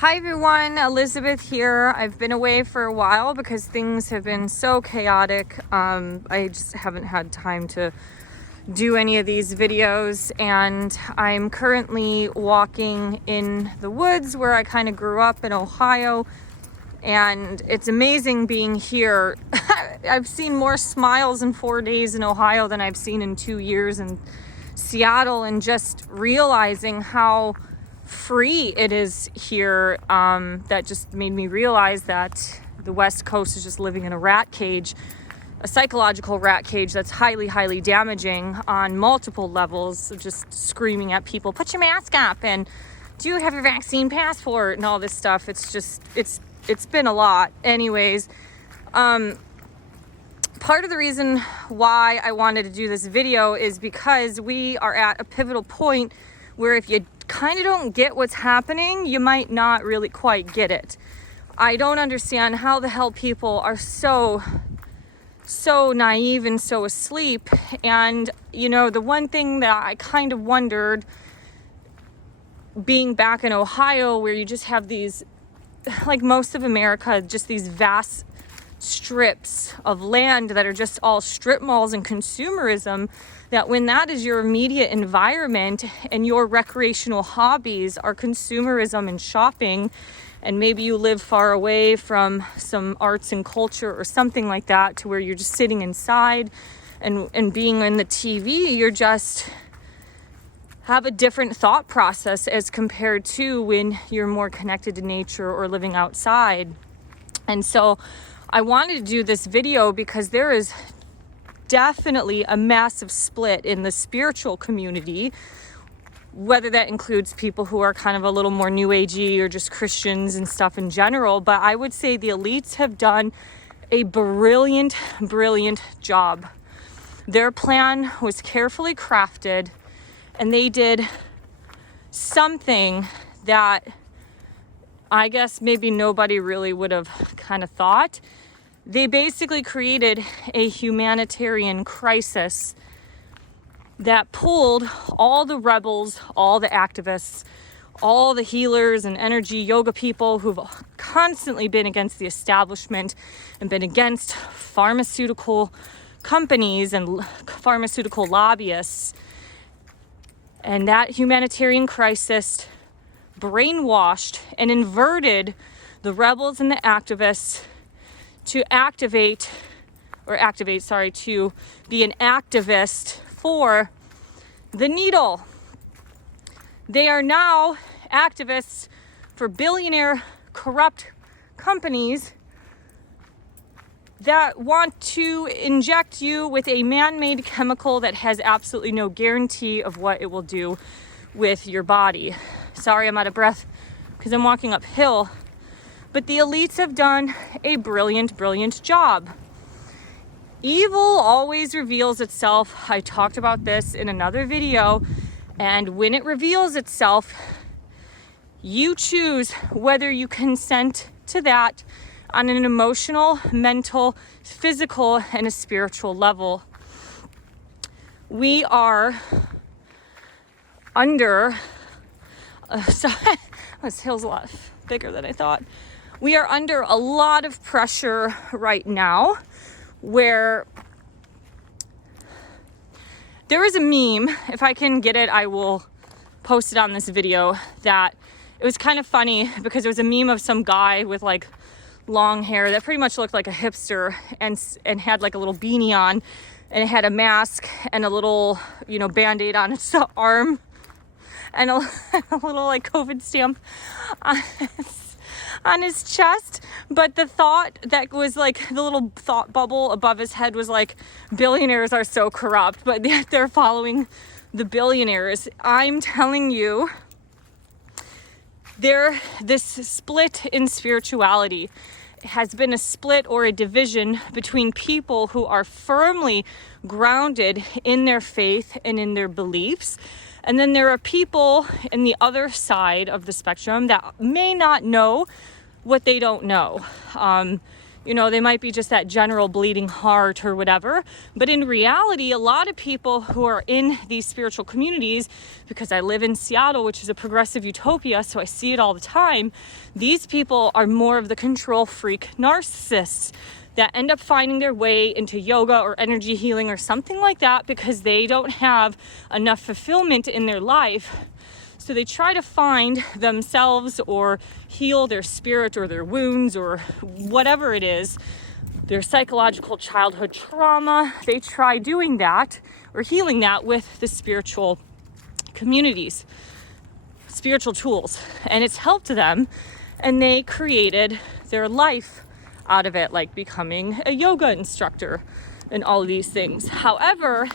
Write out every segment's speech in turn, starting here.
Hi everyone, Elizabeth here. I've been away for a while because things have been so chaotic. I just haven't had time to do any of these videos, and I'm currently walking in the woods where I kind of grew up in Ohio, and it's amazing being here. I've seen more smiles in 4 days in Ohio than I've seen in 2 years in Seattle, and just realizing how free it is here, that just made me realize that the West Coast is just living in a rat cage, a psychological rat cage that's highly damaging on multiple levels, just screaming at people, put your mask up, and do you have your vaccine passport, and all this stuff. It's just, it's been a lot. Anyways, part of the reason why I wanted to do this video is because we are at a pivotal point where if you kind of don't get what's happening, you might not really quite get it. I don't understand how the hell people are so naive and so asleep. And you know, the one thing that I kind of wondered, being back in Ohio, where you just have these, like most of America, just these vast strips of land that are just all strip malls and consumerism, that when that is your immediate environment and your recreational hobbies are consumerism and shopping, and maybe you live far away from some arts and culture or something like that, to where you're just sitting inside and being in the TV, you're just have a different thought process as compared to when you're more connected to nature or living outside. And so I wanted to do this video because there is definitely a massive split in the spiritual community, whether that includes people who are kind of a little more new agey or just Christians and stuff in general. But I would say the elites have done a brilliant job. Their plan was carefully crafted, and they did something that I guess maybe nobody really would have kind of thought. They basically created a humanitarian crisis that pulled all the rebels, all the activists, all the healers and energy yoga people who've constantly been against the establishment and been against pharmaceutical companies and pharmaceutical lobbyists. And that humanitarian crisis brainwashed and inverted the rebels and the activists to to be an activist for the needle. They are now activists for billionaire corrupt companies that want to inject you with a man-made chemical that has absolutely no guarantee of what it will do with your body. Sorry, I'm out of breath because I'm walking uphill. But the elites have done a brilliant job. Evil always reveals itself. I talked about this in another video. And when it reveals itself, you choose whether you consent to that on an emotional, mental, physical, and a spiritual level. We are under... this hill's a lot bigger than I thought. We are under a lot of pressure right now, where there is a meme. If I can get it, I will post it on this video. That it was kind of funny because there was a meme of some guy with like long hair that pretty much looked like a hipster and had like a little beanie on, and it had a mask and a little, Band-Aid on its arm, and a little like COVID stamp on his chest. But the thought that was like, the little thought bubble above his head was like, billionaires are so corrupt, but they're following the billionaires. I'm telling you, this split in spirituality has been a split or a division between people who are firmly grounded in their faith and in their beliefs. And then there are people in the other side of the spectrum that may not know what they don't know. You know, they might be just that general bleeding heart or whatever. But in reality, a lot of people who are in these spiritual communities, because I live in Seattle, which is a progressive utopia, so I see it all the time, these people are more of the control freak narcissists that end up finding their way into yoga or energy healing or something like that because they don't have enough fulfillment in their life. So they try to find themselves or heal their spirit or their wounds or whatever it is, their psychological childhood trauma. They try doing that or healing that with the spiritual communities, spiritual tools. And it's helped them, and they created their life out of it, like becoming a yoga instructor and all of these things. However,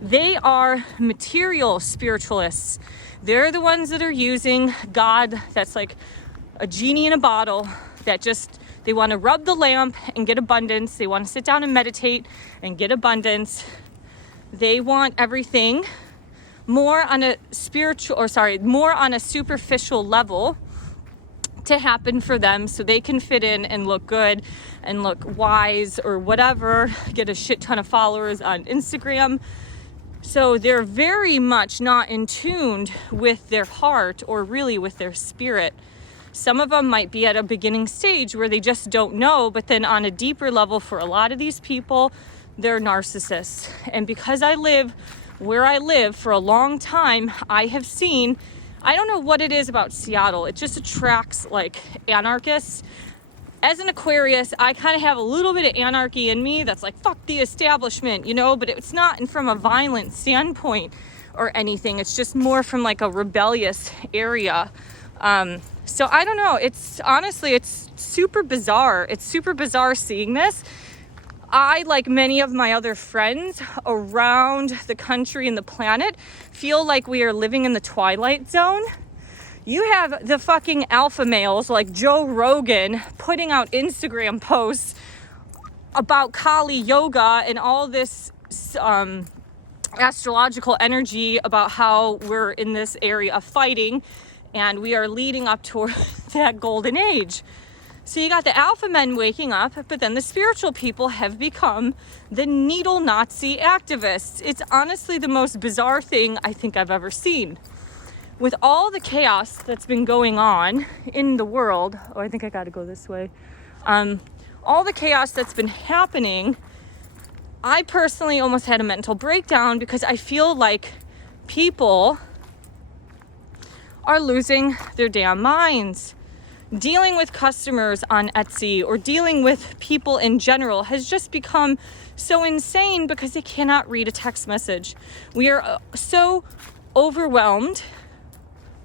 they are material spiritualists. They're the ones that are using God that's like a genie in a bottle, that just, they want to rub the lamp and get abundance. They want to sit down and meditate and get abundance. They want everything more on a more on a superficial level to happen for them so they can fit in and look good and look wise or whatever, get a shit ton of followers on Instagram. So they're very much not in tune with their heart or really with their spirit. Some of them might be at a beginning stage where they just don't know, but then on a deeper level, for a lot of these people, they're narcissists. And because I live where I live for a long time, I have seen, I don't know what it is about Seattle, it just attracts like anarchists. As an Aquarius, I kind of have a little bit of anarchy in me that's like, fuck the establishment, you know, but it's not from a violent standpoint or anything. It's just more from like a rebellious area. So I don't know. It's honestly, it's super bizarre. It's super bizarre seeing this. I, like many of my other friends around the country and the planet, feel like we are living in the Twilight Zone. You have the fucking alpha males like Joe Rogan putting out Instagram posts about Kali Yoga and all this astrological energy about how we're in this area of fighting and we are leading up toward that golden age. So you got the alpha men waking up, but then the spiritual people have become the needle Nazi activists. It's honestly the most bizarre thing I think I've ever seen. With all the chaos that's been going on in the world, oh, I think I gotta go this way. All the chaos that's been happening, I personally almost had a mental breakdown because I feel like people are losing their damn minds. Dealing with customers on Etsy or dealing with people in general has just become so insane because they cannot read a text message. We are so overwhelmed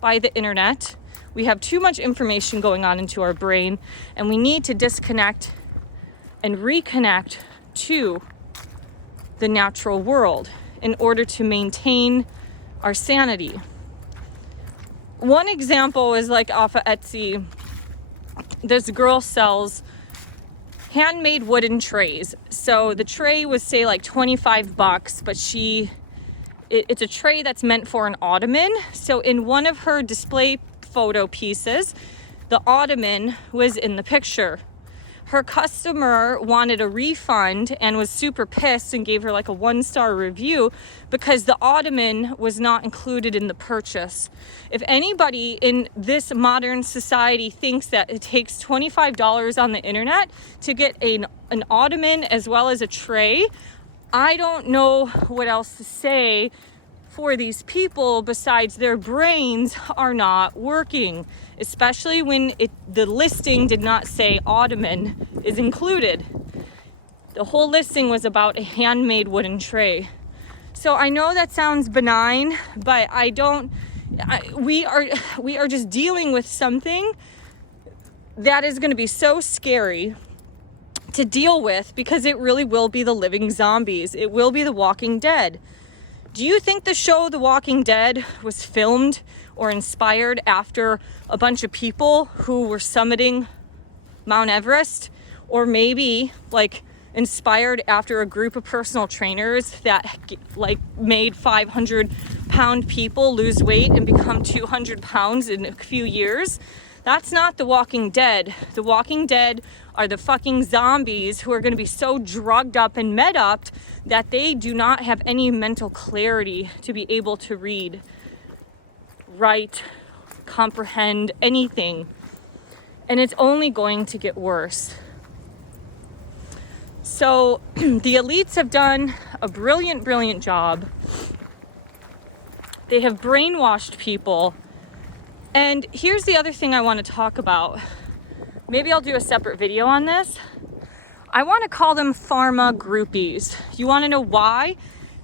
by the internet. We have too much information going on into our brain, and we need to disconnect and reconnect to the natural world in order to maintain our sanity. One example is like off of Etsy. This girl sells handmade wooden trays. So the tray was say like $25, but it's a tray that's meant for an ottoman. So in one of her display photo pieces, the ottoman was in the picture. Her customer wanted a refund and was super pissed and gave her like a 1-star review because the ottoman was not included in the purchase. If anybody in this modern society thinks that it takes $25 on the internet to get an ottoman as well as a tray, I don't know what else to say for these people besides their brains are not working, especially when the listing did not say ottoman is included. The whole listing was about a handmade wooden tray. So I know that sounds benign, but we are just dealing with something that is going to be so scary to deal with because it really will be the living zombies. It will be the Walking Dead. Do you think the show The Walking Dead was filmed or inspired after a bunch of people who were summiting Mount Everest? Or maybe like inspired after a group of personal trainers that like made 500-pound people lose weight and become 200 pounds in a few years? That's not The Walking Dead. The Walking Dead are the fucking zombies who are going to be so drugged up and med upped that they do not have any mental clarity to be able to read, write, comprehend anything. And it's only going to get worse. So the elites have done a brilliant, brilliant job. They have brainwashed people. And here's the other thing I want to talk about. Maybe I'll do a separate video on this. I want to call them pharma groupies. You want to know why?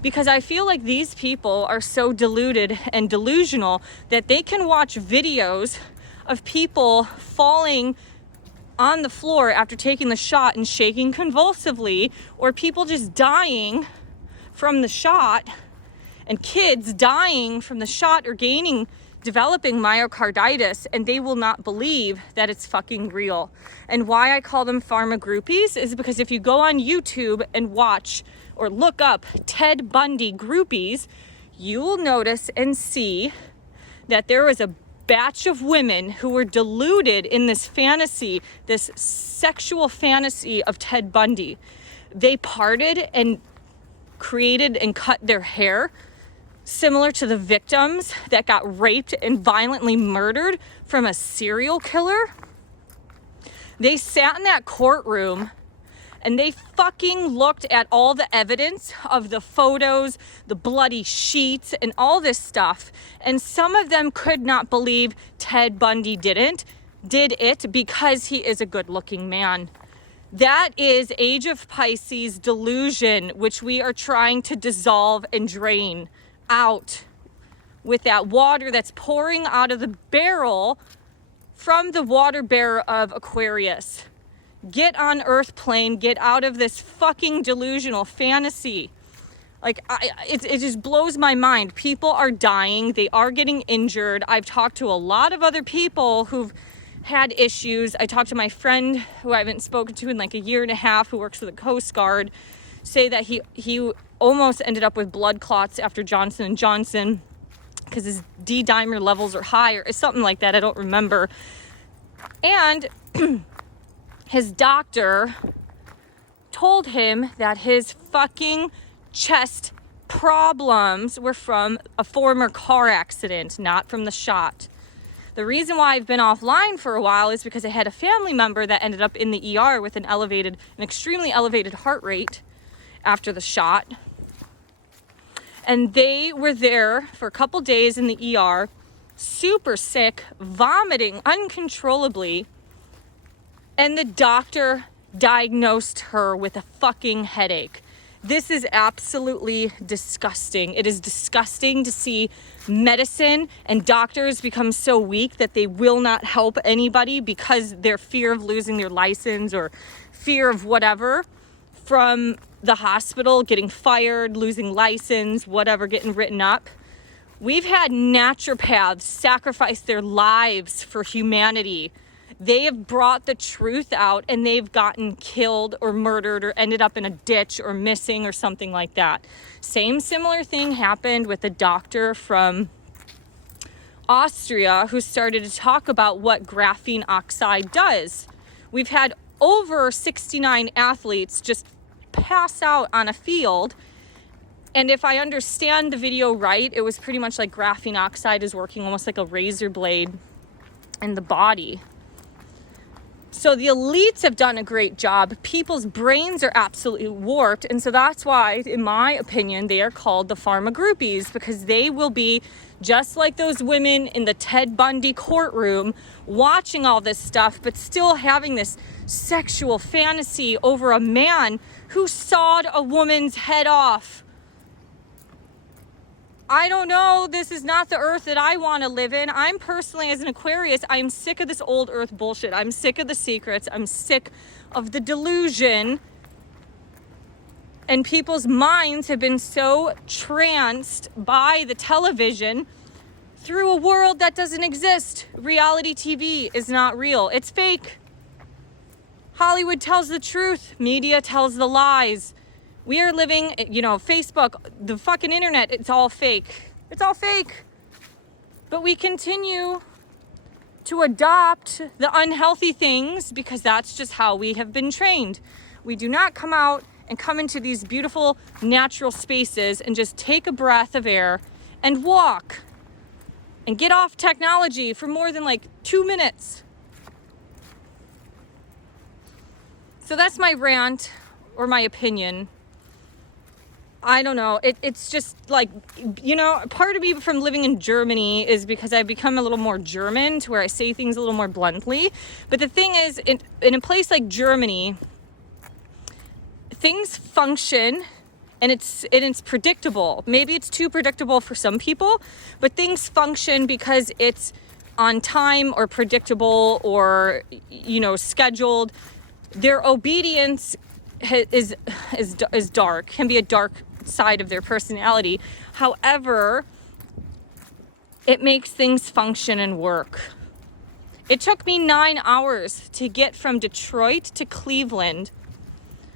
Because I feel like these people are so deluded and delusional that they can watch videos of people falling on the floor after taking the shot and shaking convulsively, or people just dying from the shot, and kids dying from the shot or developing myocarditis, and they will not believe that it's fucking real. And why I call them pharma groupies is because if you go on YouTube and watch or look up Ted Bundy groupies, you will notice and see that there was a batch of women who were deluded in this fantasy, this sexual fantasy of Ted Bundy. They parted and created and cut their hair similar to the victims that got raped and violently murdered from a serial killer. They sat in that courtroom and they fucking looked at all the evidence of the photos, the bloody sheets, and all this stuff. And some of them could not believe Ted Bundy did it because he is a good-looking man. That is Age of Pisces delusion, which we are trying to dissolve and drain out with that water that's pouring out of the barrel from the water bearer of Aquarius. Get on Earth plane, get out of this fucking delusional fantasy. Like, it just blows my mind. People are dying, they are getting injured. I've talked to a lot of other people who've had issues. I talked to my friend who I haven't spoken to in like a year and a half, who works for the Coast Guard, say that he almost ended up with blood clots after Johnson & Johnson because his D-dimer levels are higher. It's something like that, I don't remember. And his doctor told him that his fucking chest problems were from a former car accident, not from the shot. The reason why I've been offline for a while is because I had a family member that ended up in the ER with an extremely elevated heart rate after the shot. And they were there for a couple days in the ER, super sick, vomiting uncontrollably. And the doctor diagnosed her with a fucking headache. This is absolutely disgusting. It is disgusting to see medicine and doctors become so weak that they will not help anybody because their fear of losing their license or fear of whatever from the hospital, getting fired, losing license, whatever, getting written up. We've had naturopaths sacrifice their lives for humanity. They have brought the truth out and they've gotten killed or murdered or ended up in a ditch or missing or something like that. Similar thing happened with a doctor from Austria who started to talk about what graphene oxide does. We've had over 69 athletes just pass out on a field. And if I understand the video right, it was pretty much like graphene oxide is working almost like a razor blade in the body. So the elites have done a great job. People's brains are absolutely warped. And so that's why, in my opinion, they are called the pharma groupies, because they will be just like those women in the Ted Bundy courtroom watching all this stuff, but still having this sexual fantasy over a man who sawed a woman's head off. I don't know. This is not the earth that I want to live in. I'm personally, as an Aquarius, I'm sick of this old earth bullshit. I'm sick of the secrets. I'm sick of the delusion. And people's minds have been so tranced by the television through a world that doesn't exist. Reality TV is not real. It's fake. Hollywood tells the truth. Media tells the lies. We are living, Facebook, the fucking internet, it's all fake. It's all fake. But we continue to adopt the unhealthy things because that's just how we have been trained. We do not come out and come into these beautiful natural spaces and just take a breath of air and walk and get off technology for more than like 2 minutes. So that's my rant or my opinion. I don't know. It's just like, you know, part of me from living in Germany is because I've become a little more German to where I say things a little more bluntly. But the thing is, in a place like Germany, things function and it's predictable. Maybe it's too predictable for some people, but things function because it's on time or predictable or, you know, scheduled. Their obedience is dark, can be a dark side of their personality. However, it makes things function and work. It took me 9 hours to get from Detroit to Cleveland.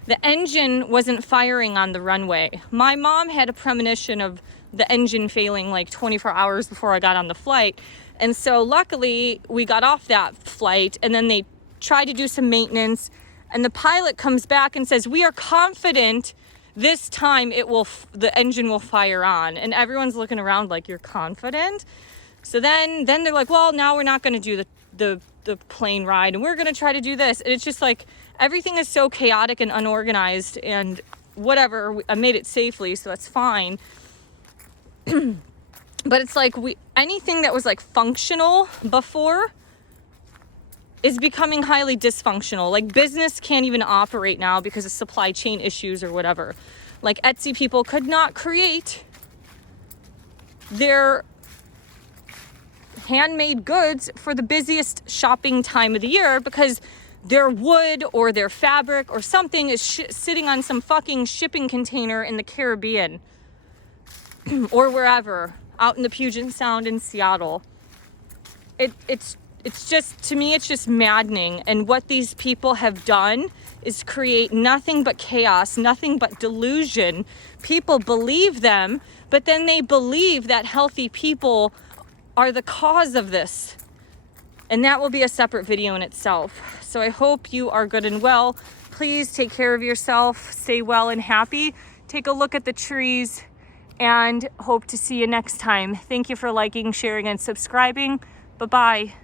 The engine wasn't firing on the runway. My mom had a premonition of the engine failing like 24 hours before I got on the flight. And so luckily we got off that flight, and then they tried to do some maintenance, and the pilot comes back and says, "We are confident this time the engine will fire on." And everyone's looking around like, "You're confident?" So then they're like, "Well, now we're not going to do the plane ride, and we're going to try to do this." And it's just like, everything is so chaotic and unorganized, and whatever, I made it safely, so that's fine. But it's like anything that was like functional before is becoming highly dysfunctional. Like business can't even operate now because of supply chain issues or whatever. Like Etsy people could not create their handmade goods for the busiest shopping time of the year because their wood or their fabric or something is sitting on some fucking shipping container in the Caribbean or wherever, out in the Puget Sound in Seattle. It's just, to me, it's just maddening. And what these people have done is create nothing but chaos, nothing but delusion. People believe them, but then they believe that healthy people are the cause of this. And that will be a separate video in itself. So I hope you are good and well. Please take care of yourself, stay well and happy. Take a look at the trees, and hope to see you next time. Thank you for liking, sharing, and subscribing. Bye-bye.